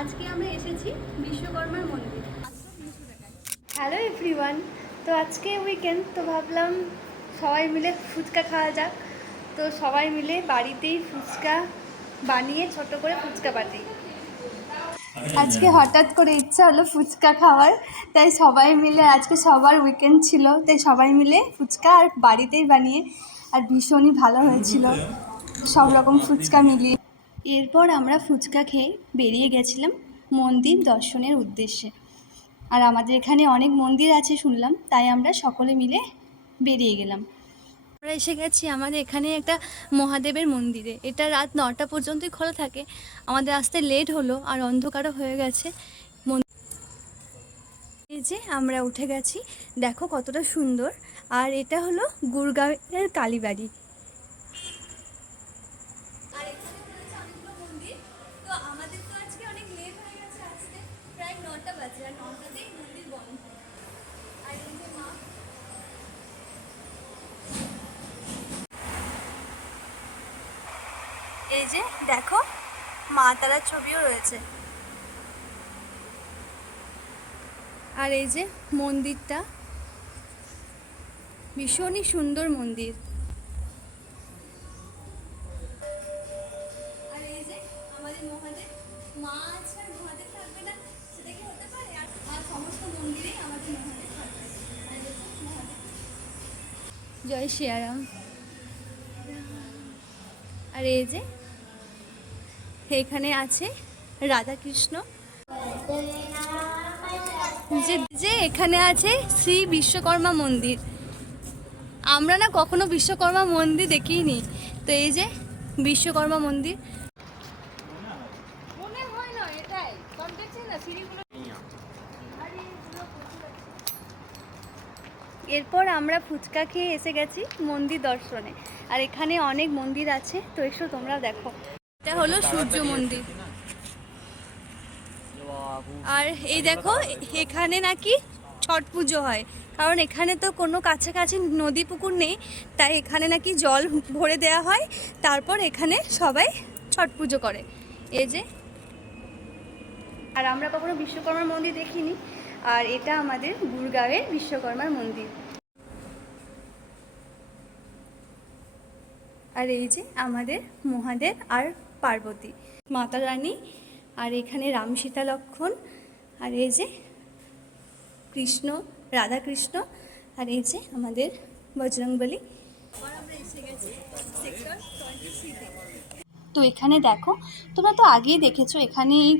আজকে আমরা এসেছি বিশ্বকর্মার মন্দির। হ্যালো এভরিওয়ান, তো আজকে উইকেন্ড, তো ভাবলাম সবাই মিলে ফুচকা খাওয়া যাক। তো সবাই মিলে বাড়িতেই ফুচকা বানিয়ে ছোট করে ফুচকা পাটি। আজকে হঠাৎ করে ইচ্ছা হলো ফুচকা খাওয়ার, তাই সবাই মিলে, আজকে সবার উইকেন্ড ছিল, তাই সবাই মিলে ফুচকা আর বাড়িতেই বানিয়ে, আর ভীষণই ভালো হয়েছিল সব রকম ফুচকা মিলিয়ে। এরপর আমরা ফুচকা খেয়ে বেরিয়ে গেছিলাম মন্দির দর্শনের উদ্দেশ্যে। আর আমাদের এখানে অনেক মন্দির আছে শুনলাম, তাই আমরা সকলে মিলে বেরিয়ে গেলাম। আমরা এসে গেছি আমাদের এখানে একটা মহাদেবের মন্দিরে। এটা রাত 9টা পর্যন্তই খোলা থাকে। আমাদের আসতে লেট হলো আর অন্ধকারও হয়ে গেছে। এই যে আমরা উঠে গেছি, দেখো কতটা সুন্দর। আর এটা হলো গুরগাঁওয়ের কালীবাড়ি। তো আমাদের তো আজকে অনেক লেট হয়ে গেছে, আসতে প্রায় 9টা বাজে, আর 9টাতেই মন্দির বন্ধ। আর এই যে মা, এই যে দেখো মা তারার ছবিও রয়েছে। আর এই যে মন্দিরটা ভীষণই সুন্দর মন্দির। আর এই যে আমাদের মহাদেব, মা আছে আর মহাদেব থাকবে না সেটা কি হতে পারে? আর সমস্ত মন্দিরেই আমাদের মহাদেব থাকবে। আর এই যে মহাদেব, জয় শ্রীরাম। আর এই যে এখানে আছে রাধাকৃষ্ণ। যে এখানে আছে শ্রী বিশ্বকর্মা মন্দির। আমরা না কখনো বিশ্বকর্মা মন্দির দেখিনি, তো এই যে বিশ্বকর্মা মন্দির। এরপর আমরা ফুচকা খেয়ে এসে গেছি মন্দির দর্শনে। আর এখানে অনেক মন্দির আছে, তো এসো তোমরা দেখো। এটা হলো সূর্য মন্দির। আর এই দেখো এখানে নাকি ছট পুজো হয়, কারণ এখানে তো কোনো কাছাকাছি নদী পুকুর নেই, তাই এখানে নাকি জল ভরে দেওয়া হয়, তারপর এখানে সবাই ছট পুজো করে। এই যে, আর আমরা কখনো বিশ্বকর্মার মন্দির দেখিনি, আর এটা আমাদের গুরগাঁওয়ের বিশ্বকর্মার মন্দির। আর এই যে আমাদের মহাদেব আর পার্বতী, মাতা রানী, আর এখানে রাম সীতা লক্ষ্মণ, আর এই যে কৃষ্ণ, রাধাকৃষ্ণ, আর এই যে আমাদের বজরংবলী। তো এখানে দেখো, তোমরা তো আগেই দেখেছো, এখানে এই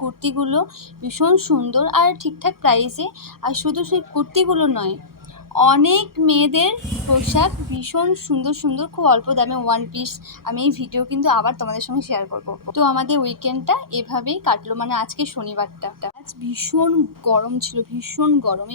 কুর্তিগুলো ভীষণ সুন্দর আর ঠিকঠাক প্রাইসে। আর শুধু সেই কুর্তিগুলো নয়, অনেক মেয়েদের পোশাক ভীষণ সুন্দর সুন্দর, খুব অল্প দামে ওয়ান পিস। আমি এই ভিডিও কিন্তু আবার তোমাদের সঙ্গে শেয়ার করব। তো আমাদের উইকেন্ডটা এভাবেই কাটলো, মানে আজকে শনিবারটা। আজ ভীষণ গরম ছিল, ভীষণ গরম।